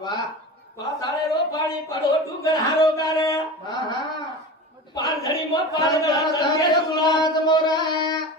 वाह पासाळे रो पाणी पडो डुंगर हारो गारे हा हा पानझडी मो पानझडी केसुलाच मोरा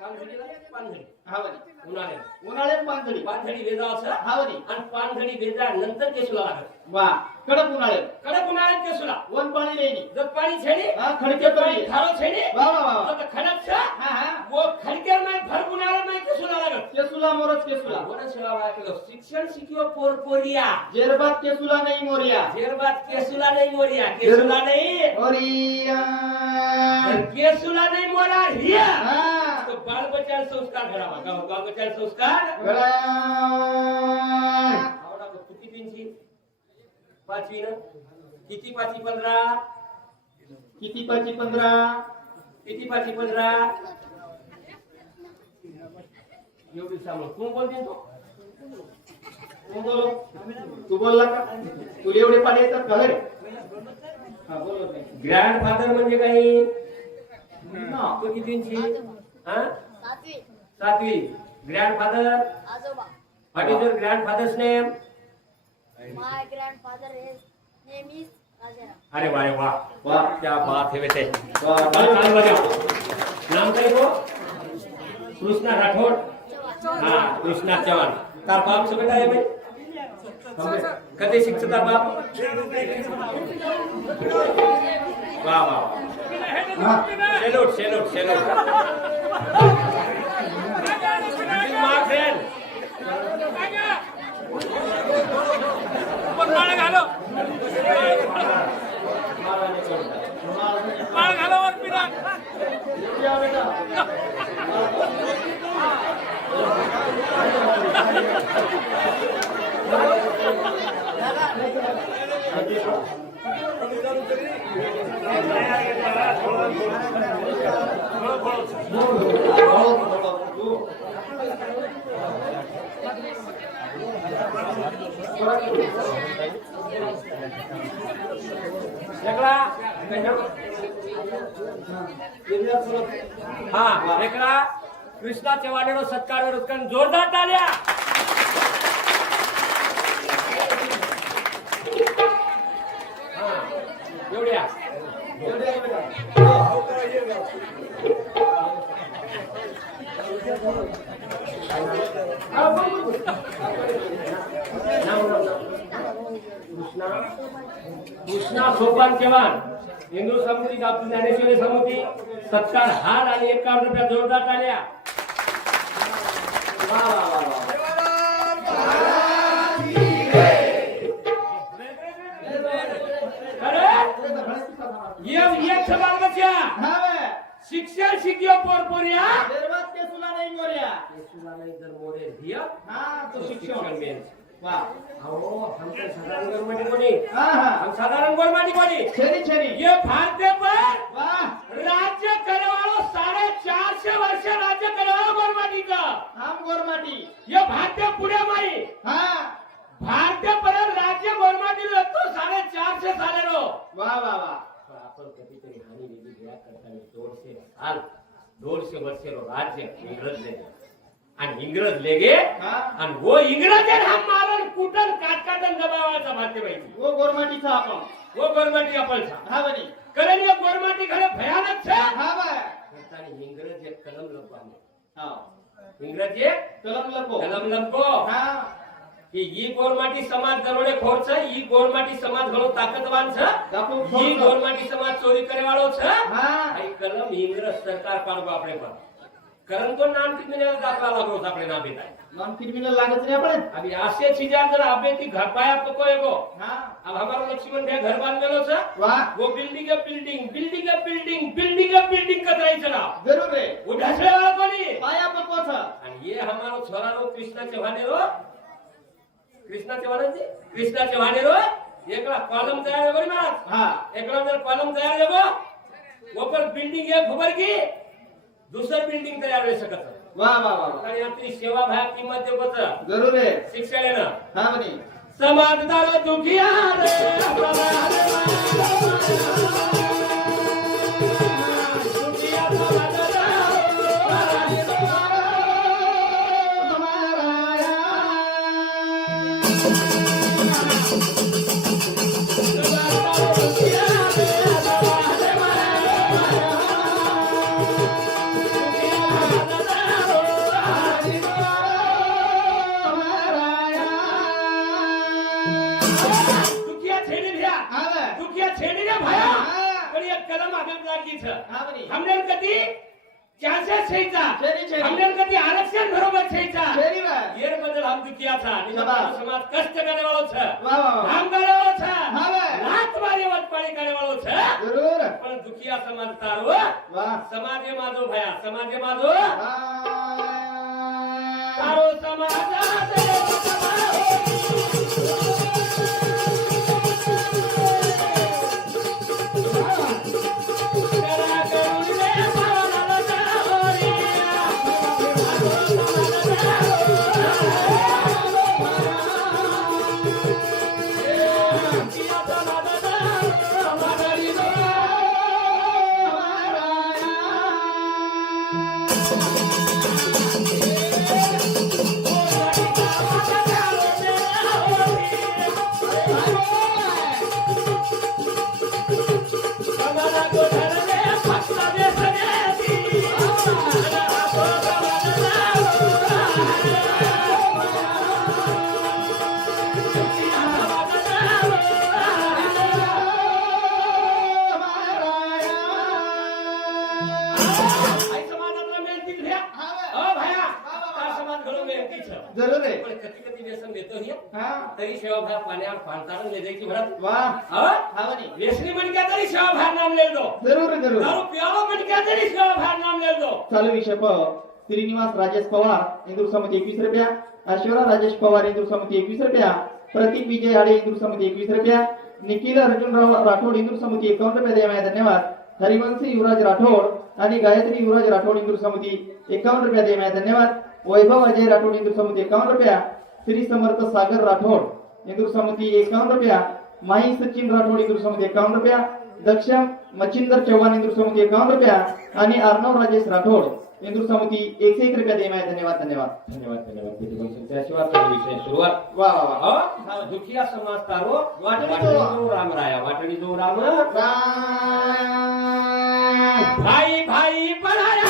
पानझडी हावनी उन्हाळे पानझडी पानझडी वेजा असं हावनी आणि पानझडी वेजा नंतर केसुला लागत वाह कडक उन्हाळ्यात केसुला वन पाणी रेनी जर पाणी छेडी हा खडके पाणी धारो छेडी वाह वाह वाह तो खडक छ हा हा वो खडके में भर उन्हाळे में केसुला लागत केसुला मोरच केसुला बोला सेवा वाकलो शिक्षण शिकियो पोरपोरिया जेरबात केसुला नाही मोरिया जेरबात केसुला नाही मोरिया केसुला नाही मोरिया केसुला नाही मोरा हिया हा तो बाल बच्चा संस्कार घडावा गाव बाल बच्चा संस्कार गळा आवडा किती पिंची पाचवी ना किती पाचवी 15 किती पाची 15 किती पाचवी 15 एवढी सांग कोण बोलते तो तू बोलो तू बोलला का तुला एवढे पाणी येतात का रे हा बोलो ग्रँडफादर म्हणजे काही ना तो कितींची हा सातवी सातवी ग्रँडफादर आजोबा what is your grandfather's name my grandfather name is Rajaram अरे वाह वाह वाह क्या बात है बेटे वाह ताली बजाओ नाम काय को कृष्णा राठौड़ हाँ कृष्णा चौहान तार बाप से बेटा है भाई कदे शिक्षक तार बाप वाह वाह सैल्यूट सैल्यूट सैल्यूट माय फ्रेंड माळ घालो माळ घालो वर पिरा हाँ एकड़ा कृष्णा चव्हाणेरो सत्कार रुकन जोरदार तालिया एवढ्या कृष्णा सोपान चव्हाण हिंदू समिती डॉक्टर ज्ञानेश्वरी समिती सत्कार हार आणि 51 रुपया जोरदार टाळ्या वाह वाह वाह ये सवाल बच्चा शिक्षण शिकियो पोरपोरिया जेरबात केसुला नाही मोरिया केसुला नाही जर मोरे दिया हा तो शिक्षण मेन वाह हो हम तो साधारण गवर्नमेंट कोनी हा हा हम साधारण गवर्नमेंट कोनी छेनी छेनी ये भारतीय पर वाह राज्य करवालो 450 वर्ष राज्य करवालो गवर्नमेंट का हम गोरमाटी ये भारतीय पुढे माई हा भारतीय पर राज्य गवर्नमेंट लगतो 450 साले रो वाह वाह वाह आपण कधीतरी हानी निधी घ्या करताना 200 वर्ष रो राज्य इंग्रज ले आणि इंग्रज लेगे हा आणि वो इंग्रज हम मारन कुटन काटकाटन दबावाचा भारतीय माहिती वो गोरमाटीचा आपण वो गवर्नमेंट आपण हा बनी कारण ये गवर्नमेंट घरे भयानक छे हा बा करताना इंग्रज एक कलम लपवाने हा इंग्रज एक कलम लपो कलम लपको हा की ई गोरमाटी समाज दरोडे खोर छ ई गोरमाटी समाज घणो ताकतवान छ दाखो ई गोरमाटी समाज चोरी करे वाळो छ हा आई कलम इंग्रज सरकार पाडबो आपणे पर कारण तो नाम क्रिमिनल दाखला लागो આપણે ના બેતાય नॉन क्रिमिनल लागत रे आपण अभी आसे चीजा जरा आपे की घर पाया पको एगो हा अब हमारा लक्ष्मण भैया घर बांध गेलो छ वाह वो बिल्डिंग कतराई चला जरूर रे वो ढसले वाला कोनी पाया पको छ आणि ये हमारो छोरानो कृष्णा चव्हाणे रो एकला कॉलम तयार है बरी महाराज हा एकला जर कॉलम तयार है वो पर बिल्डिंग एक खबर की दुसरी बिल्डिंग तयार होऊ शकत वाह वाह वाह आणि आपली सेवा भाया किंमत देवच जरूर रे शिक्षण आहे ना हा बनी समाजदार दुखिया रे तुम्हारा दुखिया छेड़ी भैया हा बा. दुखिया छेड़ी रे भैया हा. पण एक कलम आगम लागी छ हा बरी. हमने कधी चान्सेस छेचा छेडी. हमने कधी आरक्षण बरोबर छेचा छेडी बा. येर बदल हम दुखिया था शाबाश. समाज कष्ट करे वाळो छ वा वा वा. काम करे वाळो छ हा बा. लात मारी वटपाळी करे वाळो छ जरूर. पण दुखिया समाज तारो वा. समाज माझो भया समाज माझो वा. तारो समाज जरूर आहे. पण कधी कधी व्यसन देतो ही हा. तरी सेवा पाण्यावर पाणतारण ले जायची म्हणत वा. हा हा बरी. व्यसनी म्हणक्या तरी सेवा भार नाम लेल दो जरूर जरूर. दारू प्यालो म्हणक्या तरी सेवा भार नाम लेल दो चालू विषय श्रीनिवास राजेश पवार इंदूर समिती 21 रुपया. ऐश्वर्या राजेश पवार इंदूर समिती 21 रुपया. प्रतीक विजय आडे इंदूर समिती 21 रुपया. निखिल अर्जुनराव राठोड इंदूर समिती 51 रुपये द्यावे धन्यवाद. हरिवंशी युवराज राठोड आणि गायत्री युवराज राठोड इंदूर समिती 51 रुपया द्यावे धन्यवाद. वैभव अजय राठोड इंदूर समिती 51 रुपया. श्री समर्थ सागर राठोड इंदूर समिती 51 रुपया. माही सचिन राठोड इंदूर समिती 51 रुपया. दक्ष मच्छिंदर चव्हाण इंदूर समिती 51 रुपया आणि अर्णव राजेश राठोड इंदूर समिती 101 रुपया द्यावे धन्यवाद धन्यवाद धन्यवाद धन्यवाद त्याशिवाय आपला विषय सुरुवात वा वा वा. हा दुखिया समाज तारो वाटणी जो राम राया वाटणी जो राम भाई भाई पराया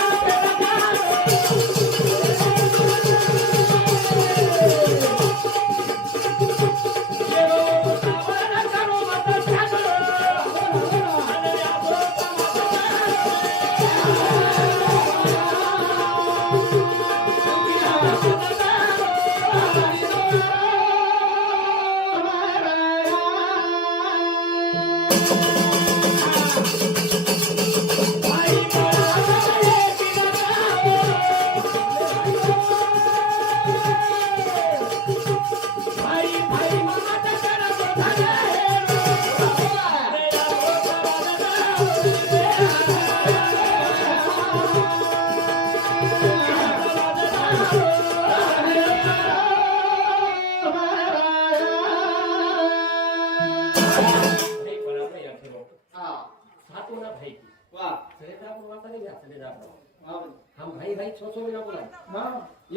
हम भाई भाई छो छो बिना बोला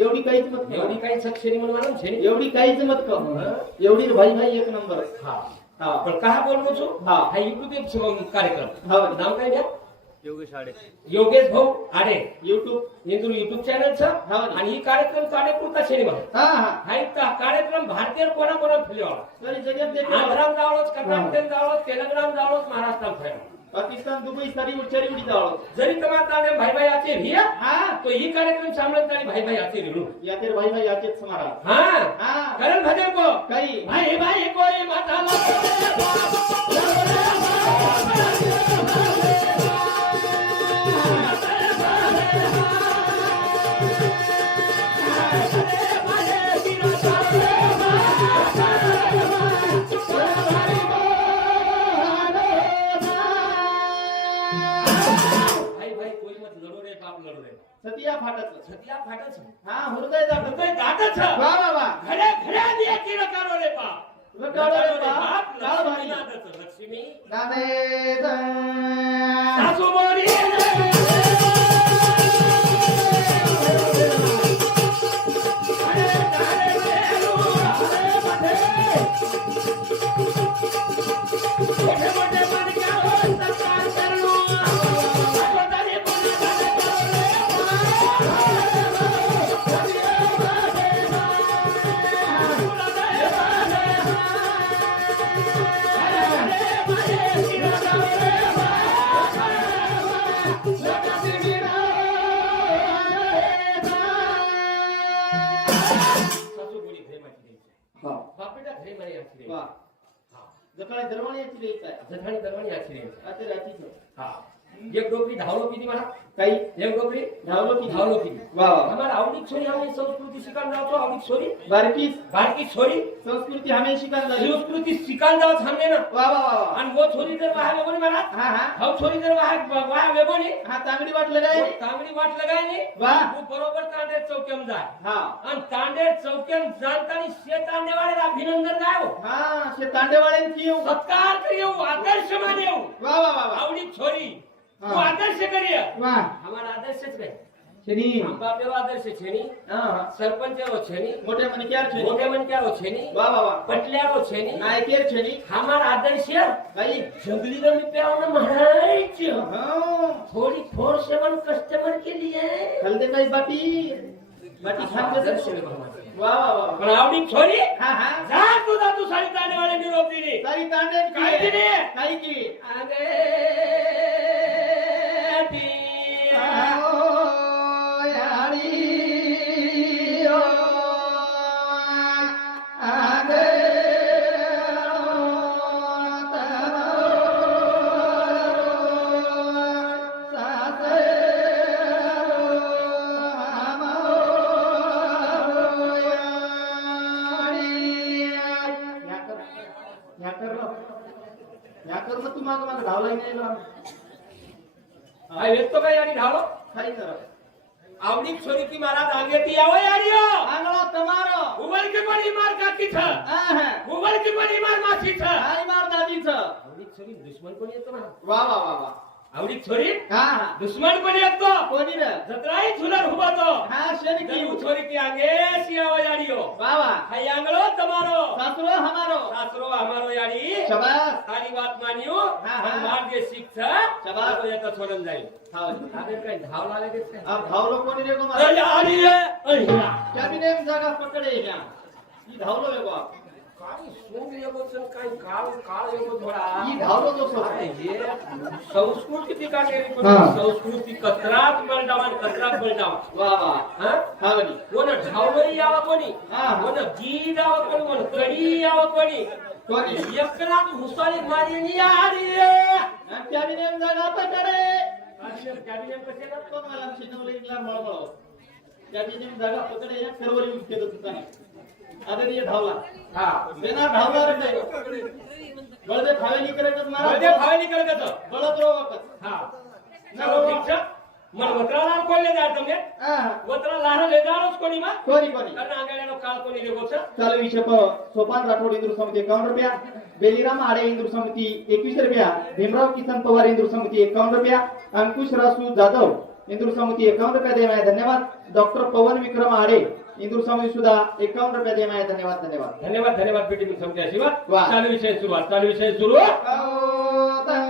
एवढी काहीच मत करू. एवढी काही सक्षरी म्हणणार छे एवढी काहीच मत करू. एवढी भाई भाई एक नंबर. हा हा. पण कहा बोललो छो हा. हा युट्यूब कार्यक्रम हा. नाव काय द्या योगेश आडे योगेश भाऊ आडे युट्यूब. युट्यूब चॅनल छ हा. आणि ही कार्यक्रम कार्यपुरता छे मला हा हा. हा एक कार्यक्रम भारतीय कोणा कोणा फिरवाला तरी जगात देखील आंध्राम जावळोच कर्नाटक जावळोच तेलंगणा जावळोच महाराष्ट्रात फिरवाला पाकिस्तान दुबई सारी उच्चारी उडी जावळ. जरी तुम्हाला भाई भाई आते रिया हा. तो ही कार्यक्रम सांभाळताना भाई भाई आते रिरू यातेर भाई भाई यातेच समारा. हाँ हा. करण भजन को काही भाई भाई कोई माता भाई भाई कोई मत लड़ो रे बाप लड़ो रे सतिया फाटत. सत्या फाटच हा हृदय जात. हृदय दाटच वा वा वा. घरे घरे दिया की रकारो रे बाप रकारो रे बाप. काळ लक्ष्मी भारी. नादच लक्ष्मी दादे दा. सासू मोरी हा बापेटा घरी मारी आखरी वा हा जकाळे दरवाणी याची लेख आहे जठाणी दरवाणी आखरी आता रातीच हा एक डोकरी धावलो किती मला काही एक डोकरी धावलो की धावलो किती वा वा हमारा आवडी छोरी हमें संस्कृती शिकायला जातो आवडी छोरी बारकीस बारकी छोरी संस्कृती हमें शिकायला लागली संस्कृती शिकायला जावं थांबले ना वा वा वा वा आणि वो छोरी जर वाहा वेगोनी मला हा हा हाव छोरी जर वाहा वेगोनी हा चांगली वाटलं काय तांबडी वाट लगायनी वा तू बरोबर तांडे चौक्याम जाय हा आणि तांडे चौक्याम जातानी शे तांडेवाळे अभिनंदन गाय हा शे तांडेवाळ्यांची येऊ सत्कार करियो आदर्श मानियो वा वा वा वा आवडी छोरी तू हा. आदर्श करियो वा हमारा आदर्शच नाही शनी हम बापेरो आदर्श छेनी हा हा सरपंच रो छेनी मोठे मन क्या छनी मोठे मन क्या रो छेनी वा वा वा पटल्या रो छेनी नायकेर छनी हमारा आदर्श काही जंगली में प्याव न महाराज हा थोड़ी फोर सेवन कस्टमर के लिए हल्दे काही बाटी छान आदर्श कसं आहे बाबा. वा वा वा पण आवडी छोरी हा हा जा तू साडी तांडेवाळे निरोप दिली सारी तांडे काय दिली? काही की अगे तू माग माग धावला नाही ना हा येतो काय आणि धावो काही करा आवडी छोरी की महाराज आगे ती यावं यारियो आंगळो तमारो उबल के बडी मार काकी छ हा उबल की बडी मार मासी छ हाय मार दादीच आवडी छोरी दुश्मन कोणी येतो ना वा वा वा वा आवडी छोरी हा हा दुश्मन कोणी येतो कोणी रे जत्राई झुलर हुबातो हा शेन की जरू छोरी की आगे सियावं यारियो वा वा हाय आंगलो तमारो सासरो हमारो सासरो हमारो यारी शाबाश तारी बात मानियो हा, हा. आणि मार जे शिक्ष शाबाश. तो येतो सोडून जाईल हा आगे काय धाव लागेल काय अब धावलो कोणी रे को मारा अरे आली रे अय्या कॅबिने जागा पकडे या ही धावलो रे बा काय सोंग येतो सर काय काळ येतो थोडा ही धावलो तो सो काय हे संस्कृती ती का केली पण हा. संस्कृती कचरात बळडावान कचरात बळडावा वा वा हा हा बनी कोण ढावळी यावं कोणी हा. कोण गीत यावं कोणी कोण कडी यावं कोणी कोणी एकनाथ मुसाली मारिनी आली रे कॅबिने जागा पकडे कॅबिनेट कसे ना कोण मला शिनवले इथला मळमळ कॅबिने जागा पकडे या करवरी उठके दुकान आता ये धावला हा सेना धावला रे नाही बळदे फावेली करत मारा मध्ये फावली करत होतं बळद रो वखत हा चलो ठीक छ मन वत्राला कोल्ले जा तुम्ही हा वत्रा लारा ले जारोच कोणी मा कोणी कोणी कारण आंगाड्यानो काल कोणी रे गोछ चालू विषय सोपान राठोड इंदूर समिती 51 रुपया बेलीराम आडे इंदूर समिती 21 रुपया भीमराव किसन पवार इंदूर समिती 51 रुपया अंकुश रासू जाधव इंदूर समिती 51 रुपया देवाय धन्यवाद डॉक्टर पवन विक्रम आडे इंदूर समिती सुद्धा 51 रुपया देवाय धन्यवाद धन्यवाद धन्यवाद बेटी मी समजा शिवात वा. चालू विषय सुरू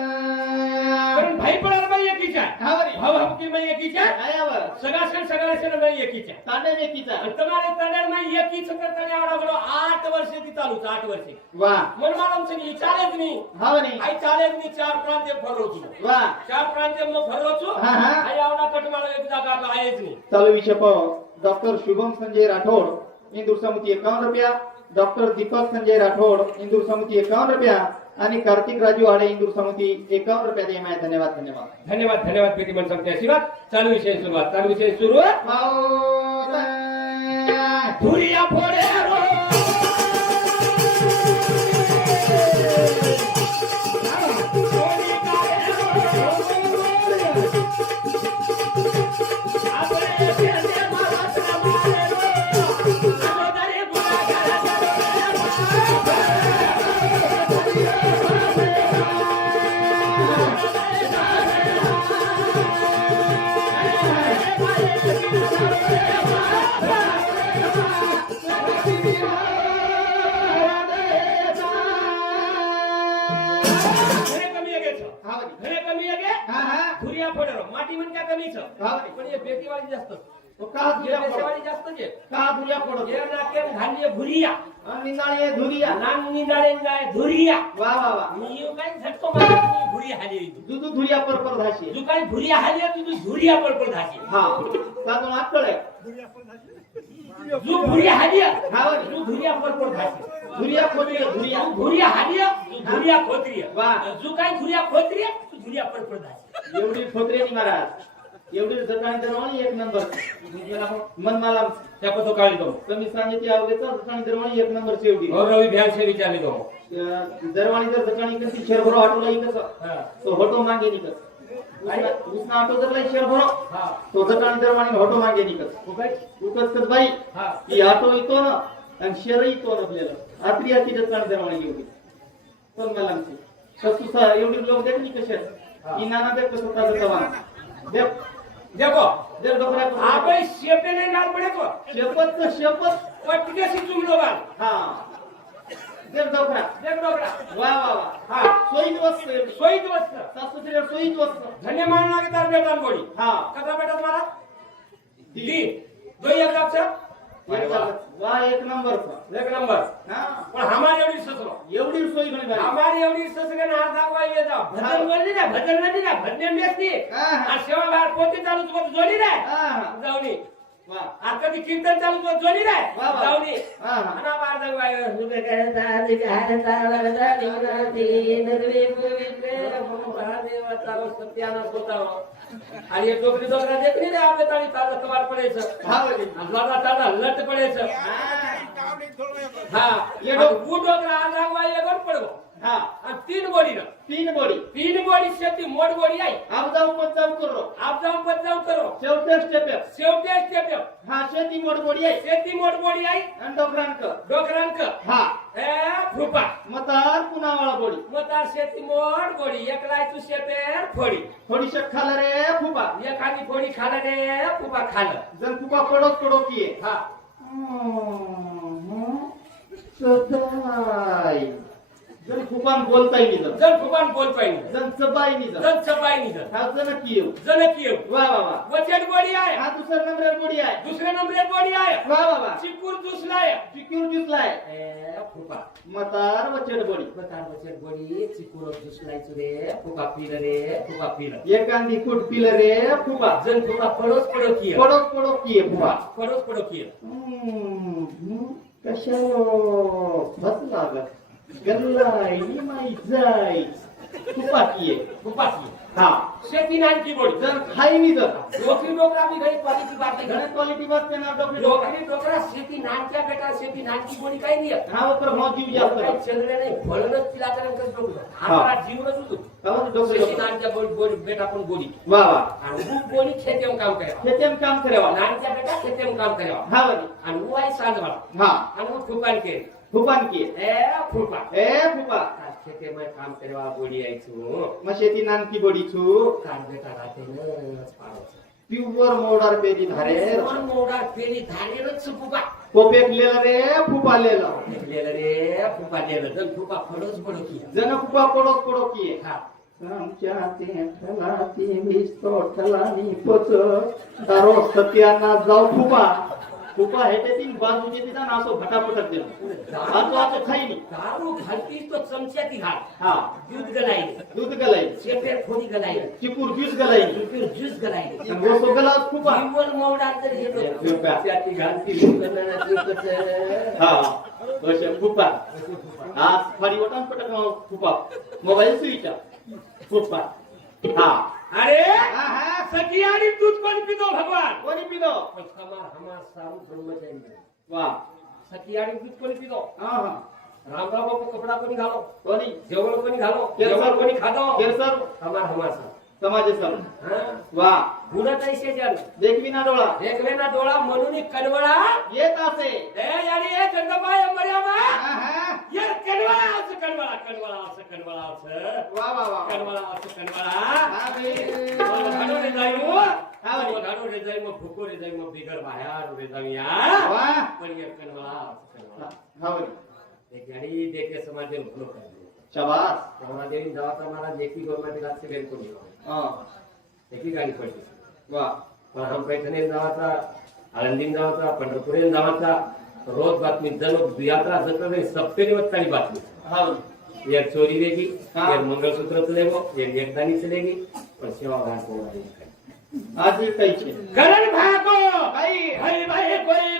कारण भाई पडार बाई एकीच्या भाऊ हपकी बाई एकीच्या सगळ्या बाई एकीच्या तांडे मेकीचा आणि तुम्हाला तडर बाई एकीच करताना आवडा गेलो 8 वर्ष ती चालूच 8 वर्ष वा मन मालूम से चालेच मी हा बनी आई चालेच मी 4 प्रांत फरवतो वा 4 प्रांत मग फरवतो हा, हा. आई आवडा कट मला एक जागा आहेच नाही चालू विषय डॉक्टर शुभम संजय राठोड इंदूर समिती 51 रुपया डॉक्टर दीपक संजय राठोड इंदूर समिती 51 रुपया आणि कार्तिक राजू आडे इंदूर समिती 51 रुपया देवाय धन्यवाद धन्यवाद धन्यवाद बेटी मन समजा शिवात चालू विषय सुरू धुरिया फोडे रो माटी म्हण काय कमीच पण हे बेटीवाली जास्त बेटीवाली जास्त जे ये नाके धान्य भुरिया धुरिया नान निंदाळे जाय धुरिया वा वा वा मी येऊ काय झटको मला मी भुरी हाली दुदू धुरिया पर धाशी तू काय भुरिया हाली तू धुरिया पडपड धाशी हा साधून आकळे जू भुरिया हाडिया हा वरी. जू भुरिया परपोर घासी धुरिया खोटरिया धुरिया भुरिया हाडिया जू भुरिया खोत्रिया वा. जू काय धुरिया खोत्रिया तू धुरिया परपोर घासी एवढी खोत्रेनी महाराज एवढी जटाणी दरवाणी एक नंबर मन मला त्या पतो काढी दो कमी सांगितली आवडेचा जटाणी दरवाणी एक नंबर शेवटी और रवी भ्यान से विचारले दो दरवाणी जर जटाणी करती शेर भरो ऑटो लाई कसं हां तो होटो मागे निकस उसना ऑटो जर लाई शेर भरो हां तो जटाणी दरवाणी होटो मागे निकस तू काय उकस कस बाई हां की ऑटो येतो ना आणि शेर येतो ना आपल्याला आत्री अशी जटाणी दरवाणी एवढी पण मला आमची ससुसा एवढी लोक देखणी कशा की नाना देख कसं ताजं तवा देख देखो देख डोकरा आपण शेपे नाही नाल पडे तो शेपत शेपत पटकेसी जुमलो बाल हा देख डोकरा देख डोकरा वा वा वा हा सोयीत वस्त सोयीत वस्त सासूच्या सोयीत वस्त धन्य मानना के तार बेटा गोडी हा कथा बेटा तुम्हारा दी दो एक लाख वा एक नंबर एक नंबर हा पण हमारी एवढी ससरो एवढी सोयी म्हणे बाई. हमारी एवढी ससरे ना हात दाखवा येता भजन बोलली ना भजन बेसती हा, हा. आणि सेवा बाहेर पोती चालू तू जोडी रे हा हा जाऊनी वा आज कधी कीर्तन चालू तू जोडी रे वा, वा. जाऊनी हा हा अना बाहेर जाऊ बाहेर सुबे काय दादी काय ताला दादी नदी नदवे देवता सत्याना होता आणि हे डोकरी डोकरा देखणी रे आपल्या ताळी ताला कमाल पडायचं हा वरी. आपला ताला लट पडायचं हा ये ये डोक- डोकरा आज लागवा ये गण पडगो हा आणि तीन बोडी ना तीन बोडी तीन बोडी शेती मोड बोडी आहे आप जाऊ पण जाऊ करो आप जाऊन पत जाऊ करो शेवटे स्टेप शेवटे स्टेप हा शेती मोड बोडी आहे शेती मोड बोडी आहे आणि डोकरांक डोकरांक हा ए फुपा मतार पुनावाळा बोडी मतार शेती मोड बोडी एक राय तू शेपेर फोडी थोडीशी खाला रे फुबा एखादी फोडी खाला रे फुपा खालं जण फुबा पडोस पडो की आहे. हा सदाई जण फुपान बोलताय नि जण जण फुपान बोल पाहिजे जण चबाई नि जण जण चपाई नि जण हा जण की येऊ जण कियो वा वा वा वचट बोडी आहे हा दुसरा नंबर बोडी आहे दुसऱ्या नंबरेर बोडी आहे वा वा वा चिकूर दुसलाय चिक्यूर दिसलाय ए फुपा मतार वचड बोडी मतार वचट बोडी चिकूर दुसलाय रे फुपा पिल रे फुपा पिल एकांदी फूट पिल रे फुबा जण फुपा पडोस पडो कियो पडोस पडो की आहे फुबा पडोस पडो कियो कशा बसला ग गल्लाय निमाई जाय फुपा की आहे. फुपा कियो हा शेती नानकी बोडी जण खाई नि जण डोकरी डोकरा मी घरी क्वालिटी बात नाही घरात क्वालिटी बसते ना डॉक्टर डॉक्टर डोकरी डोकरा शेती नानक्या बेटा शेती नानकी बोडी काही नाही हा तर मग जीव जास्त काही चंद्र नाही फळणच तिला कारण कसं डोकं हा. हा जीवनच होतो डॉक्टर शेती नानक्या बोडी बोडी बेटा पण बोडी वा वा आणि ऊ बोडी खेतेम काम करावा खेतेम काम करावा नानक्या बेटा खेतेम काम करावा हा वरी आणि ऊ आहे सांजवाळा हा आणि ऊ फुपान के फुपान की ए फुपा ए फुपा खेते में काम करवा बोडी आई छु मग शेती नानकी बोडी छु कान बेटा राहते न पावस प्युअर मोडार पेरी धारे मन मोडा पेली धारेरच फुपा कोपेक लेला रे फुपा लेला लेलं रे फुपा लेलं जण फुपा फडोस पडो की जण फुपा पडोस पडो की आहे. हा आमच्या ते ठलाती विस्तो ठलानी पच दारो सत्याना जाऊ फुपा फुपा हे ते तीन बाजूचे तिथं ना असं फटाफटक दिलं असं असं खाई नाही दारू घालतीस तो चमच्याती घाल हा दूध गलाई दूध गलाई शेपेर फोडी गलाई चिकूर ज्यूस गलाई फिर ज्यूस गलाई आणि वसो गला फुपा जीवन मोडा जर येतो फुपा. त्याती घालती दूध हा अशा फुपा आज फाडी वटान पटक फुपा मोबाईल सुईचा फुपा हा अरे हा हा सखी आणि दूध कोण पितो भगवान कोणी पिलो हमार सारू ब्रह्मचारी वा सखी आणि दूध कोणी पितो हा हा रामराव बापू कपडा कोणी घालो कोणी जेवण कोणी घालो केरसर. जेवण कोणी खातो केरसर हमार सारू समाज सर हा वा गुणत ऐसे जन देखवी ना डोळा देखवे ना डोळा म्हणून कनवळा येत असे ए यानी ए जगदंबाय अंबर्यामा हा हा ये कनवळा असं कनवळा कनवळा असं कनवळा असं वा वा वा कनवळा असं कनवळा हा बे धाडो रे जाई मग हा बे. धाडो रे जाई मग फुको रे जाई मग बिगर बाहेर रे जाऊ या वा पण ये कनवळा असं कनवळा हा बे एक यानी देखे समाज में भलो कर शाबास हमारे जाता हमारा देखी गवर्नमेंट गाड़ी से बिल्कुल नहीं हा देखी गाडी पडली वा पण हम पैठणीत जावाचा आळंदीत जावाचा पंढरपुरेत जावाचा रोज बातमी जण यात्रा जत्रे सप्तेरी काली बातमी हा बे. एक चोरी लेगी हाँ। एक मंगलसूत्र चलेगो एक एकदानी चलेगी और सेवा घाट हो रही है आज एक काहीच आहे. करण भाको काही भाई भाई कोई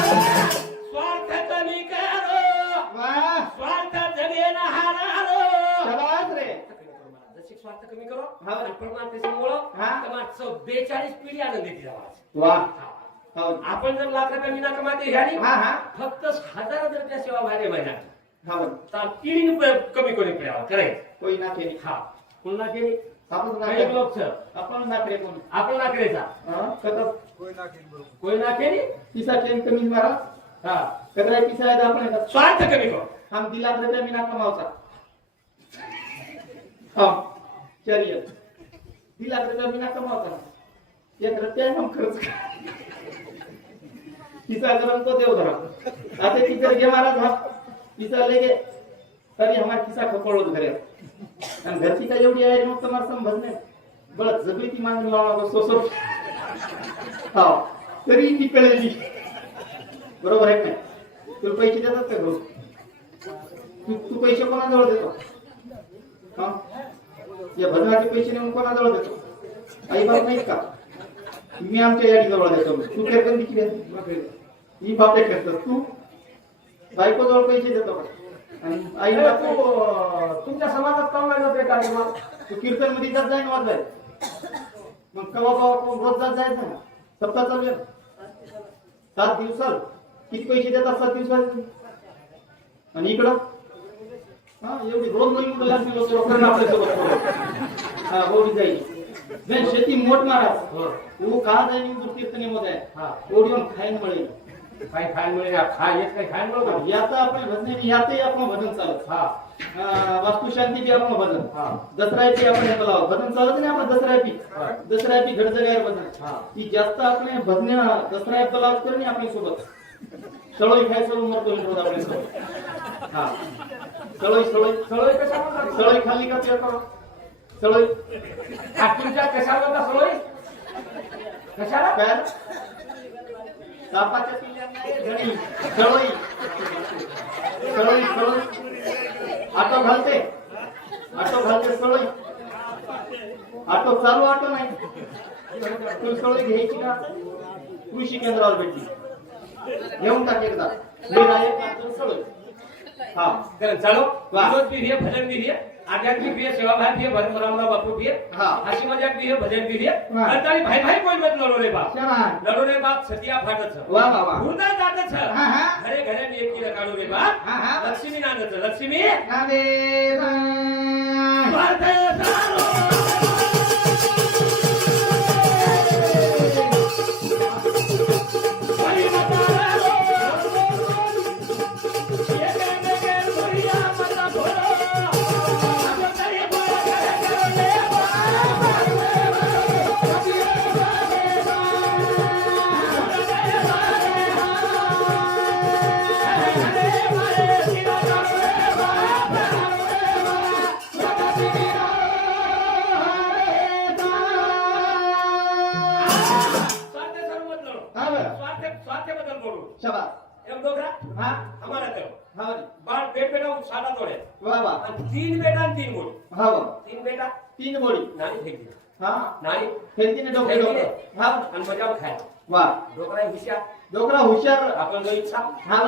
स्वार्थ कमी करो वाह स्वार्थ जगे ना हारो शाबास रे. जशी स्वार्थ कमी करो हा. आणि परमात्म्यासमोर हा. तुम्हाला 42 पिढी आनंदी जावा. वाह हो. आपण जर लाख रुपये विना कमाते ह्यानी हा हा फक्त 1000 रुपया सेवा भारे महिन्यात हो. तर 3 रुपये कमी कोणी पडावं करायचं. कोई ना केली हा पुन्हा केली आपण ना काही लोक सर आपण ना करे कोण आपण नाकरेचा कदा कोणी ना केली पिसा चेन कमी मारा हा कदा पिसा आहे आपण येतात. स्वार्थ कमी करो हम दिला रुपया मी ना कमावचा. हम चलिए दिला रुपया मी ना कमावचा. एक रुपया हम खर्च पिसा गरम तो देव धरा आता टीचर घे महाराज हा पिसा लेके तरी हमारा किसा खपड़ो घरे आणि घरची काय एवढी आहे मग तुम्हाला समजणे बळत सगळी ती मागणी लावणार सोसो हा तरी ती कळली बरोबर आहे का नाही. तुला पैसे देतात का रोज तू पैसे कोणाजवळ देतो हा या भजनाचे पैसे नेऊन कोणाजवळ देतो आई बाप नाहीत का मी आमच्या याडी जवळ देतो तू काय पण तिकडे ही बापे करतो तू बायको जवळ पैसे देतो का आणि आई बाप तुमच्या समाजात काऊन नाही जाते कार्यक्रम तू कीर्तन मध्ये जात जाईन वाजवाय मग कवा कवा कोण रोज जात जायचं ना सप्ताह चालू आहे. 7 दिवसात किती पैसे देतात 7 दिवसात आणि इकडं हा एवढी रोज नवीन मुलं लागली लोक आपल्यासोबत हा गोडी जाईल बेन शेती मोठ महाराज तू का जाईन कीर्तनेमध्ये हा ओढून खाईन मिळेल काय खायमुळे खा येत काही खायमुळे याचं आपण भजन यातही आपण भजन चालत हा वास्तुशांती बी आपण भजन हा दसऱ्याची आपण हे लावतो भजन चालत नाही आपण दसऱ्याची घडजगायर भजन हा. ती जास्त आपण भजन दसऱ्या तलाव करणे आपल्या सोबत सळोई खायचं मरतो रोज आपल्या सोबत हा सळोई सळोई सळोई कशा म्हणतात सळोई खाल्ली का ते करा सळोई तुमच्या कशाला म्हणतात सळोई कशाला काय सापाच्या पिल्ल्यांना घडी सळोई सळोई सळोई ऑटो घालते सळोई ऑटो चालू ऑटो नाही तू सळोई घ्यायची का कृषी केंद्रावर भेटली घेऊन टाक एकदा सळोई हा चलो वाह. विनोद भी है भजन भी है आध्यात्मिक भी है सेवाभाव भी है भजन रामराव बापू भी है हाँ. हसी मजाक भी है भजन भी है वाह. अरे भाई भाई कोई मत लड़ो रे बाप शबाश. लड़ो रे बाप सतिया फाटत छ वाह वाह वाह हृदय जात छ हाँ, हाँ. घरे घरे एक की काढू रे बाप हाँ, हाँ. लक्ष्मी नांदत छ लक्ष्मी नादेव. स्वार्थ सारो हरी माता शबाश. एक डोगरा हाँ हमारा करो हाँ बाल पेट बेटा सादा तोड़े वाह वाह और 3 बेटा 3 बोली हाँ वाह 3 बेटा 3 बोडी नानी फेंक दिया हाँ नानी खेळती ना डोकं डोकं हाँ आणि मजाव खाय वाह डोकरा हुशार डोकरा हुशार आपण जो इच्छा हाँ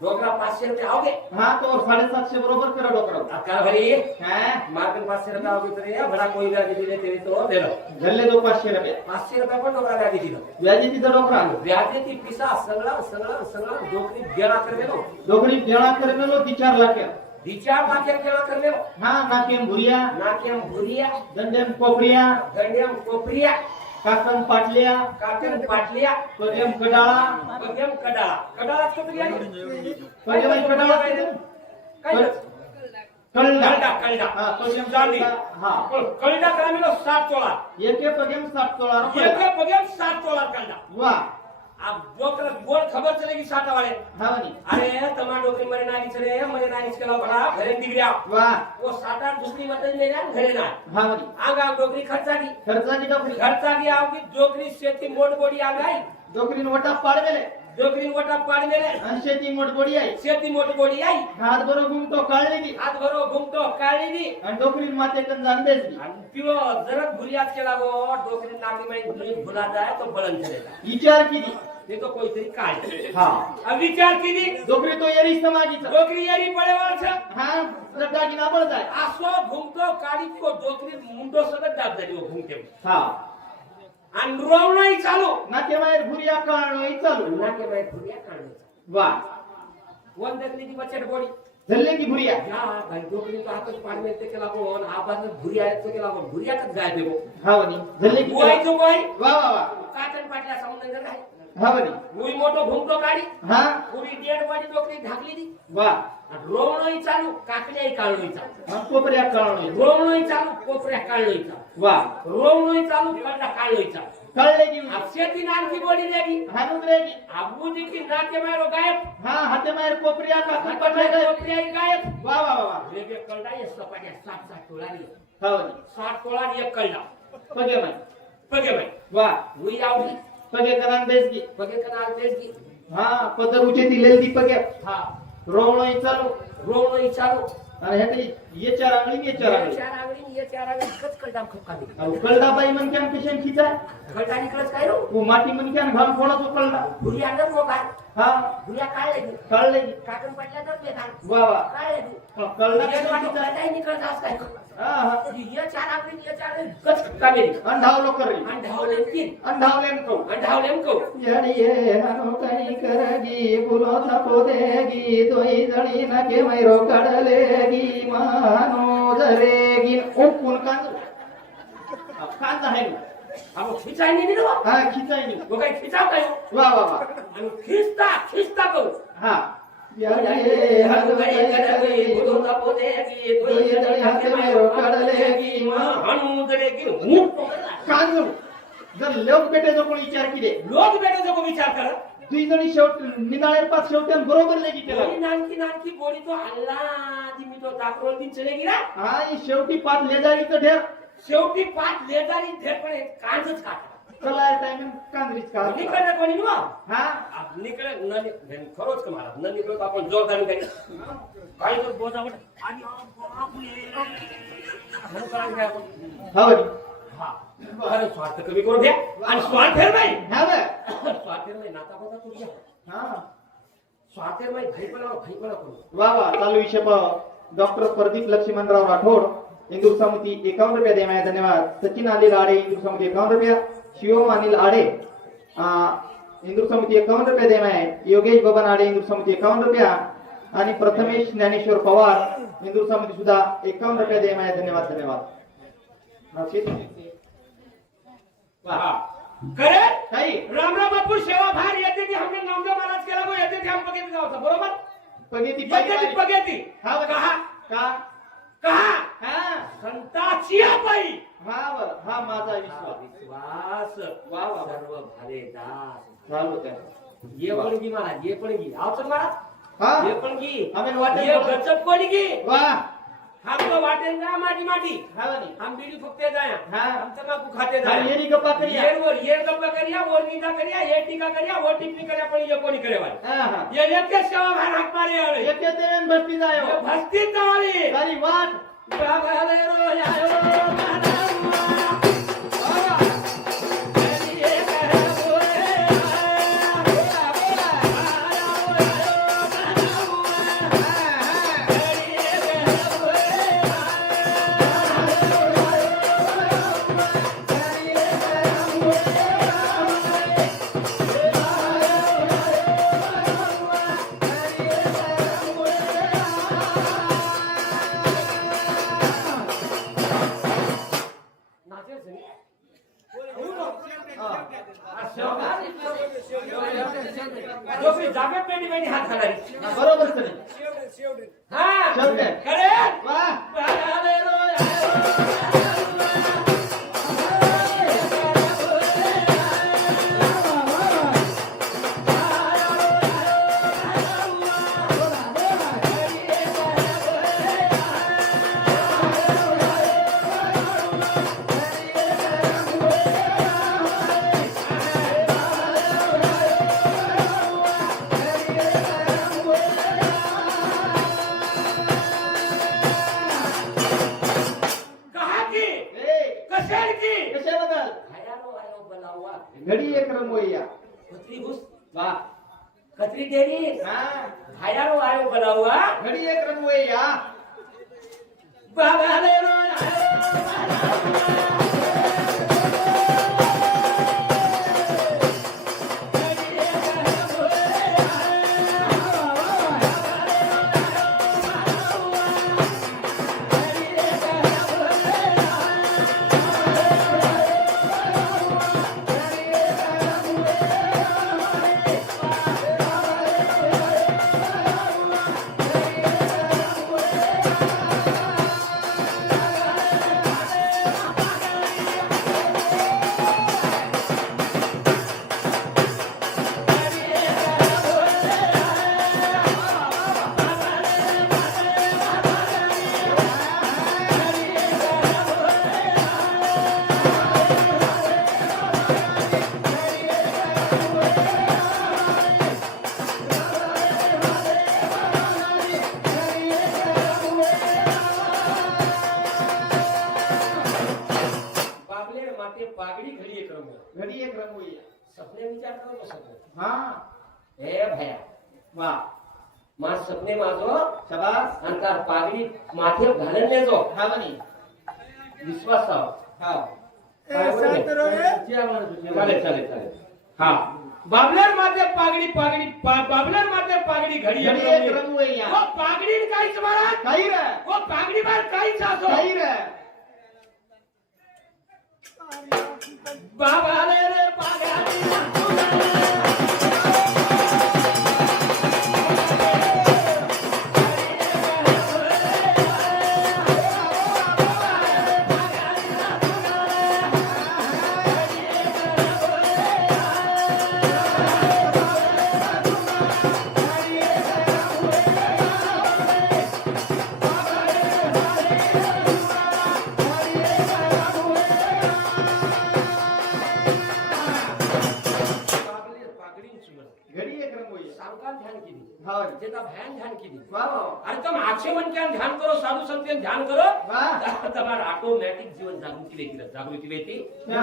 डोकरा 500 रुपये आओगे हाँ तो 750 बरोबर करा डोकरा अक्का भाई हाँ मार्केट 500 रुपये आओगे तो रे बड़ा कोई व्याजी दिले तेरी तो दे लो गल्ले दो 500 रुपये 500 रुपये पण डोकरा व्याजी दिलं व्याजी तिथं डोकरा व्याजी ती पिसा सगळं डोकरी गेला कर देलो डोकरी बेळा करे मेलो ती 4 लाख विचार मार्केट गेला कर देलो हाँ नाकेम भुरिया नाक्याम भुरिया दंडेम कोपरिया गंड्याम कोपरिया काकम पाटलिया काकन पाटलिया पगेम कडाळा बगेम कडाळा कडाळा कधी आली पगेम कडाळा काय कळडा कळडा हाँ पगेम चांदी हाँ कळडा करा मिलो 7 तोळा एके पगेम 7 तोळा एक पगेम 7 तोळा कळडा वाह अब डोकर गोल खबर चलेगी 60 वाले हाँ बनी अरे तमा डोकरी मरे नानी चले मरे नानी केला बघा घरे दिगड्या वाह वो 7-8 दुसरी मत ले ना घरे ना हाँ बनी आगा डोकरी खर्चागी खर्चाची डोकरी खर्चागी आवगी डोकरी शेती मोड बोडी आगाई डोकरीन वटा पाडवेले डोकरी वटा पाड मेले आणि शेती मोठ बोडी आहे शेती मोड बोडी आई हात बरो घुमतो काळलेली हात भरो घुमतो काळीनी आणि डोकरीन माते कन जाण बेसली आणि त्यो जरा भुरियात केला गो डोकरी नाकी में भुरी भुला जाए तो बळन चलेगा विचार किती नहीं तो कोई तरी काळ हाँ अब विचार कीदी डोकरी तो येरी समाजीचा डोकरी यारी पडेवर छ हाँ रटागी ना बळ जाय आसो घुमतो काळी को डोकरी मुंडो सगळं दाब जाते घुमते हाँ आणि रोवणंही चालू नाके माहेर भुरिया काळणोई चालू नाके बाहेर भुरिया काढायचं वाह वन देखली ती बचत बोडी झल्ले की भुरिया या भाई डोकरी तो हातच पाड मिळते केला कोण आपास भुरिया येतो केला कोण भुरियातच गाय देबो हाँ बनी झल्ले की बुवाई जो बुवाई वाह वाह वाह काटन पाटला समुद्र काय हाँ बनी मुई मोठो घुमतो काढी हाँ पुरी डेड बॉडी डोकरी ढाकली दी वाह आणि रोवणंही चालू काकल्याही काढणंही चालू हम कोपऱ्या काळणोई रोवणंही चालू कोपऱ्या काढणंही चालू वाह रोवणंही चालू कळला काढणंही चालू कळले की अब शेती नानकी बोडी देगी हानून रेगी अबू जी की नाके मारो गायब हाँ हाते माहेर कोपऱ्या का पटले पटले गए कोपऱ्याही गायब वाह वाह वाह वेगे कळला ये सपाट्या 7-7 तोळा रे हाँ बनी 7 तोळा आणि एक कळला पगे माय पगे बाई वाह मुई आवली पगे कनान बेसगी पगे कनाल पेजगी हाँ पदर उचे दिलेली ती पगे हा रोवणोई चालू रोवणंही चालू आणि ह्यातली ये 4 आंगळी ये 4 आंगळी चार आवडी ये चार आवडी कच कळडा खपका दे अहो कळडा बाई मनक्यान कशान खिचा कळडा निकळत काय रो वो माटी मनक्यान घाम फोडाचो कळडा भुरी अंदर मोबाईल हाँ भुरिया काढले की कळले की काटून पडल्या तर ते खान वाह वाह काढले की कळडा ये कशान वाटो खिचा कळडाही निकळत असं काय हाँ हाँ ये चार आवडी ये चार कच खपका मेरी अंधावलो करली आणि धावले तीन अंधावलेन को आणि धावले को जड़िए हनो कहीं करगी बुलो थको देगी दोई जड़ी न के मैरो कड़लेगी मानो जरेगी उपुन कांदा है अब खिचाई नहीं दिलो हाँ खिंचाई नहीं वो काही खिचाव काय वाह वाह वाह आणि खिचता करू हाँ जड़िए हनो कहीं करगी बुदो तपो देगी दोई जड़ी हाथे मैरो कड़लेगी हनु जरेगी मुठ कांदो जर लोक बेटे जो कोणी विचार किदे लोक बेटा जो विचार कर दुई जणी शेवट निनाळे पाच शेवट्यान बरोबर लेगी केला नानकी बोडी तो हल्ला ती मी तो दाखवून दिन चलेगी ना हा ही शेवटी पाच लेजाळीचं ढेर शेवटी 5 लेदारी धेरपणे कांजच काढ चला टाइम कांदरीच का निकळे कोणी नो हा निकळे न खरोच का मला न निकळतो आपण जोरदार काही काही तो बोजावट आणि म्हणून करायला काय आपण हा बरी हा अरे स्वार्थ कमी करू द्या आणि स्वार्थ नाही हा बे स्वार्थ नाही नाता बोला तू घ्या हा स्वार्थ नाही भाईपणा करू वा वा चालू विषय डॉक्टर प्रदीप लक्ष्मणराव राठोड इंदूर समिति 51 रुपया दे मैं धन्यवाद सचिन अनिल आड़े इंदूर समिति 51 रुपया शिवम अनिल आड़े इंदूर समिति 51 रुपया दे मैं योगेश बबन आड़े इंदूर समिति 51 रुपया आणि प्रथमेश ज्ञानेश्वर पवार इंदूर समिति सुद्धा 51 रुपया दे मैं धन्यवाद वाह करे काही राम राम बापू सेवा भार येते ती हमने नामदेव महाराज केला गो येते ती हम पगेती जाऊ बरोबर पगेती पगेती हा कहा का कहा हा संताची पाई हा वर हा माझा विश्वास विश्वास वा वा सर्व भाले दास झालं त्या ये पण गी महाराज ये पण गी आवत महाराज हा ये पण गी आम्ही वाटे ये गचप पण गी वाह हम तो वाटेन जा माटी माटी हा बनी हम बीड़ी फुकते जाए हाँ। हम तंबाकू खाते आणि जाए येरी गप्पा करिया ये गप्पा करिया वो नींदा करिया ये टीका करिया वो टिप्पणी करिया पण ये कोणी करे वाले हा हा ये लेके सेवा भार हात मारे आले येते ते बसती जायो ये भस्ती जावी सारी वाट गावाले रो यायो Perfect. Correct? वा कहा की ए, कशाल की कशाबद्दल हयारो हयारो बनावा घडी एक रंगोया कत्री घुस वा कत्री देरी हा हयारो हयारो बनावा घडी एक रंगोया बाबा रे रो बाबले माते पागडी घडी एक रंग घडी एक रंगोया सपने विचार करो सपने हा हे भया वा मा सपने माझो शाबास आणि तार पागडी माथे घालून नेजो हा बनी विश्वास आहो हा काय बोलले? चालेल चालेल चालेल हा बाबलर माते पागडी पागडी बाबलर माते पागडी घडी घडी एक एक रंग रंगोया हो पागडी काहीच मला काही रे हो पागडी बार काहीच असो काही रे बाबा रे पागडी बाबले पागडी सुमन घडी एक रंगोया सांगकान ध्यान केली हा जेता भयान ध्यान केली वा वा अरे तुम आक्षेपण क्या ध्यान करो साधु संत के ध्यान करो वा तुम्हारा ऑटोमेटिक जीवन जागृती लेती वा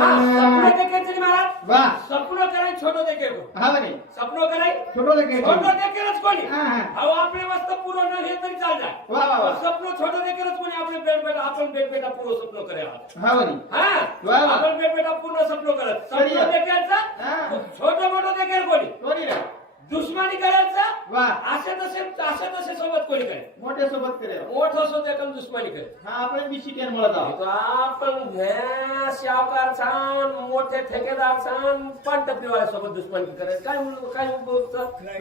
हाँ सपने देखे चली महाराज वा सपनों कराई छोटो देखे को हा बनी सपनों कराई छोटो देखे छोटो देखे रच कोणी हा, हा. अहो आपले मस्त पूर्ण न हे तरी चाल जाय वा वा वा सपनो छोटो देखे रच कोणी आपले आपण बेट बेटा पूर्ण सपनो करे हा बनी हाँ वा, वा. आपण बेट बेटा पूर्ण सपनो करत करूया. सपनो देखायचा हा. छोटो मोठो देखे कोणी कोणी रे दुश्मनी करायचा वा असे तसे सोबत कोणी करे मोठ्या सोबत करे मोठ असो ते कम दुश्मनी करे हा आपण बी शिकेन म्हणत आहोत तो आपण घ्या शावकार छान मोठे ठेकेदार छान पण टपरीवाल्या सोबत दुश्मनी करे काय बोलत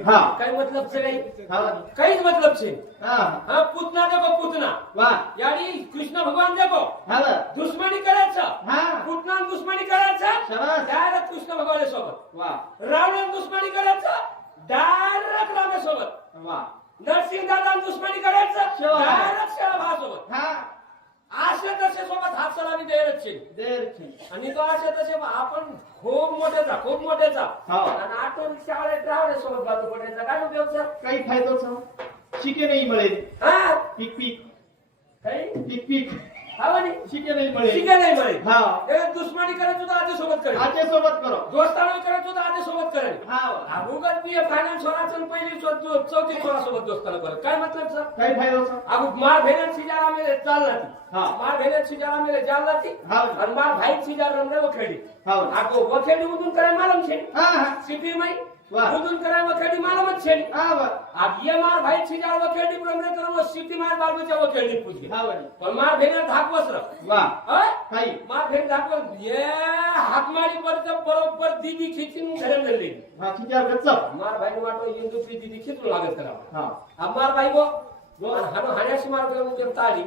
हा. काय मतलब से नाही हा बनी काहीच मतलब से हा हाँ पूतना देखो पूतना वा यानी कृष्ण भगवान देखो हा वा दुश्मनी करायचं हा पूतना दुश्मनी करायचं शाबास डायरेक्ट कृष्ण भगवान सोबत वा रावण दुश्मनी करायचं डायरेक्ट रामे सोबत वा नरसिंह दादा दुश्मनी करायचं शेवा. डायरेक्ट शेळा सोबत हा असे तसे सोबत हात सलामी द्यायलाच शे. देर छे आणि तो असे तसे आपण खूप मोठेचा हा. आणि ऑटो शाळेत रावणे सोबत बाजू पडायचा काय उपयोग सर काही फायदोच शिके नाही मिळेल हा पीक पीक काही पीक पीक हा म्हणे शिके नाही मिळेल शिकाय नाही म्हणे हा हे दुश्मनी करायचं तर आधी सोबत करेल आजच्या सोबत करो दोस्ताना करायचं तर आधी सोबत करेल हा अगोदर पी फायनान्स सोडायचं पहिली चौथी सोबत दोस्ताना करेल काय मतलब सर काही फायदोच अगो मार भेण्यात सिजारा मेले चालला ती हा. मार भेण्यात सिजारा मेले चालला ती हा. आणि मार भाई सिजारा रमले वखेडी हा. अगो वखेडी उदून कराय मालम छे हा हा सिटी माई वा. उदून कराय वखेडी मालमच छे हा वा अब ये मार भाई सिजारा वखेडी रमले तर वो सिटी मार बाल बच्चा वखेडी पूछ हा बनी पण मार भेण्यात धाक वस्त्र वा अय काही मार भेट धाक ये हातमारी परत बरोबर दीदी खिचून घरे धरली हा खिचार गच्चा मार भाई वाटो इंदू दीदी खिचून लागत करा हा अब मार भाई को हाण्याशी मारतो म्हणजे ताली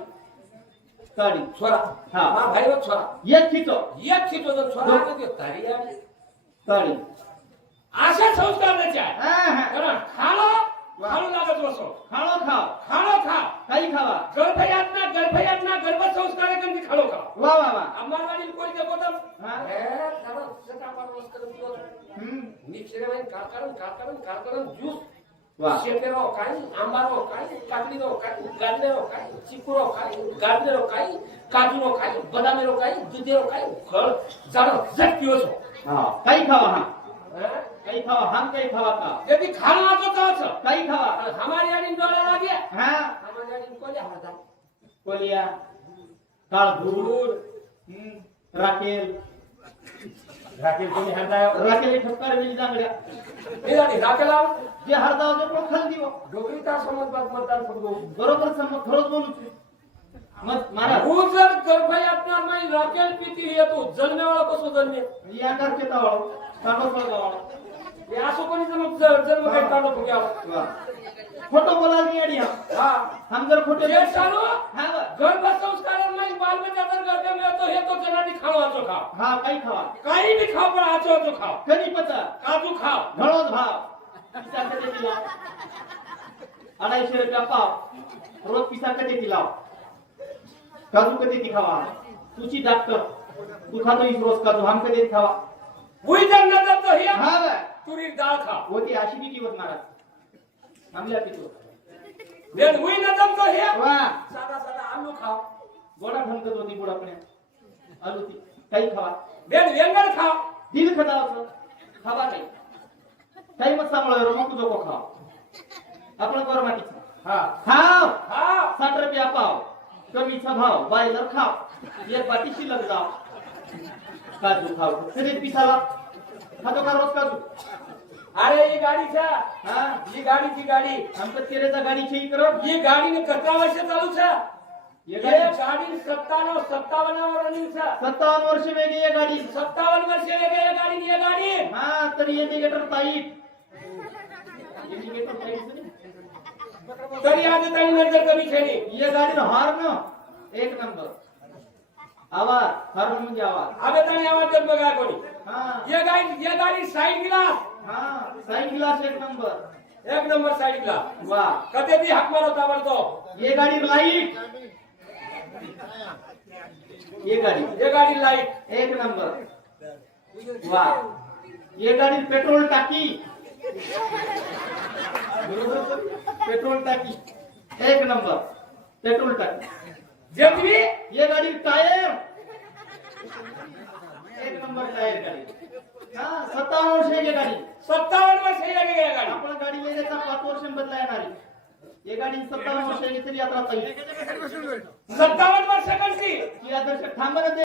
ताडी छोरा हा. हा भाई छोरा एक खिचो एक खिचो जर छोरा म्हणजे ताली आली ताडी अशा संस्कार त्याचे आहे हा हा कारण खाणं लागत बसो खाणो खाव खाणं खा काही खावा गर्भयातना गर्भसंस्कार आहे पण ती खाणं खा वा वा वा अम्मावाली कोणी ते बोलतात हा. हम्म. ज्यूस वा शेपेरो काय आंबारो काय काकडीरो काय गाजलेरो काय चिकुरो काय गाजलेरो काय काजूरो काय बदामेरो काय दुधेरो काय फळ जाणं झट पिवसो हा काही खावा हा हाँ? काही खावा हम काही खावा का यदि खाना तो का छ काही खावा हमारी यानी डोला लागे हा हमारी यानी कोले हाता कोलिया काळ धूळ दूर राखेल राकेल कोणी हातायो राखेल ठपकार वेली जांगड्या हे जाते राकेला जे हरदाव जो कोण खाल दिवो डोगरीता समजबात मतदान फडगो बरोबर समज खरंच बोलू छे मत महाराज હું જર ગર્ભયાતના માં રાકેલ પીતી હતો જન્મે વાળો કસો જન્મે या करके तावळ कांडो फळगावाळ એ આસો કોની જન્મ કઈ તાંડો પગ્યા वा खोटो बोला नहीं अडिया હા हम जर खोटे જે સારો हा वा. ગર્ભ સંસ્કારમાં બાલ બચ્ચા तर ગર્ભે में तो हे तो जनानी खाणो आचो खाओ हा काही खावा काही भी खाओ पण आचो आचो खाओ कधी पता काजू खाओ घणोच भाव पिसा कधी दिला 250 रुपया पाव रोज पिसा कधी दिला काजू कधी दिखावा तुझी डॉक्टर तू खातो इस रोज काजू हम कधी खावा हुई जर नजर तो हे हा वा. तुरी डाळ खाओ होती acidity होत महाराज आमल्या पितो देन हुई नजर तो हे वा साधा साधा आलू खाओ गोडा ठणकत होती बुडापण्या आलू ती काही खावा देन वेंगण खाओ दिल खदावचं खावा काही मग सांभाळ रोमक जोको खाव आपण गरमाटीचा हा खाव हा 60 रुपया पाव कमीचा भाव बायलर खाव एक बाटी शिल्लक जाव काजू खाव कधी पिसाला खातो का रोज काजू अरे ये गाड़ी छा हा ये गाड़ी की गाड़ी आमचं तेरेचा गाडी छे करत ये गाड़ी ने कितना वर्ष चालू छा ये ये गाडी गाड़ी 57 वर रनिंग छा 57 वर्ष वेगळी आहे गाडी 57 वर्ष वेगळे ये गाड़ी हा तरी इंडिकेटर टाईट इंडिकेटर टाईट तरी आज तरी नजर कमी छेनी ये गाडी हॉर्न एक नंबर आवाज हॉर्न म्हणजे आवाज अबे तनी आवाज जब बघा कोणी हा ये गाड़ी साइड गिलास हा साइड ग्लास एक नंबर साइड गिलास वा कदे भी हक मारो ताबड़तो ये गाडी लाईट ये गाडी लाइट एक नंबर वा ये गाडी पेट्रोल टाकी बरोबर पेट्रोल टाकी एक नंबर पेट्रोल टाकी जबवी ये गाडी टायर एक नंबर टायर गाडी हा 57 वर्ष ये गाडी 57 वर्ष वेगळे गाड़ी आपण गाडी लेण्याचा 5 वर्ष बदला येणारी ये गाडी 57 वर्ष तरी आता 57 वर्ष करती की आदर्श थांबत